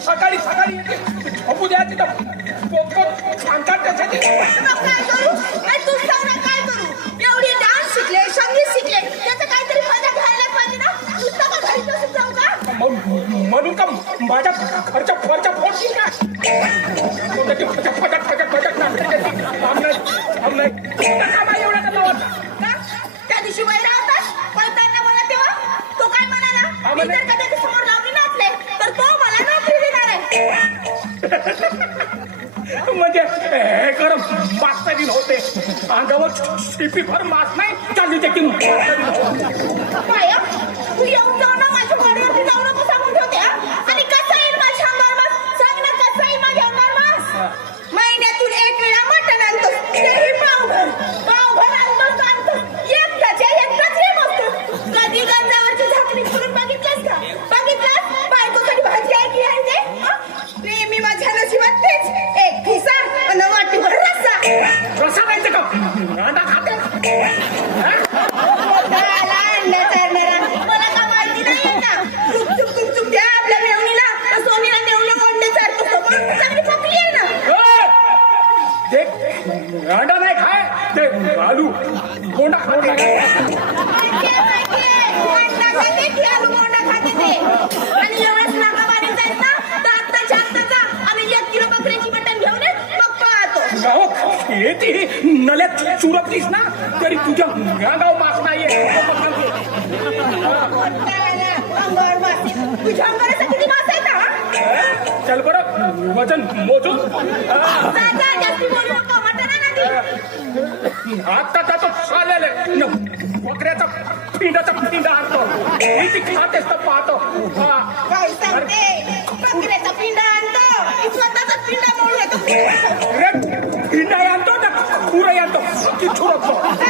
सकाळी सकाळी झोपू द्या तिथं पोटपोट सांगतात त्यासाठी काय करू काय तू सांग ना काय करू एवढी म्हणून का माझ्या घरच्या फरच्या फोडशील का त्याची मी म्हणे. जर कधी समोर लावली नाचले तर तो मला नोकरी देणार आहे म्हणजे हे कर मास्तरी नव्हते अंगावर शिपी भर मास नाही चालली त्याची पाया तू येऊन जाऊ ना माझ्या गाडीवरती जाऊ नको सांगून ठेवते हा? आणि कसा येईल माझ्या अंगावर मास सांग ना कसा येईल माझ्या अंगावर मास रसा माहिती का अंडा खाते मला का माहिती आपल्या मेवणीला, सोनीला नेवलं चांगली आहे ना. ते अंडा नाही खाय ते आलू कोंडा खाऊन गाव येते नल्यात चुरपलीस ना तरी तुझ्या गाव मास नाहीये. हा? चल बरं वजन मोजून. ती. आता त्याचं चालेल बकऱ्याचा पिंडाचा पिंडा आणतो. किती खातेस तर पाहतो. हा. पिंडा आणतो. की स्वतःचा पिंडा मोडून येतो Beautiful.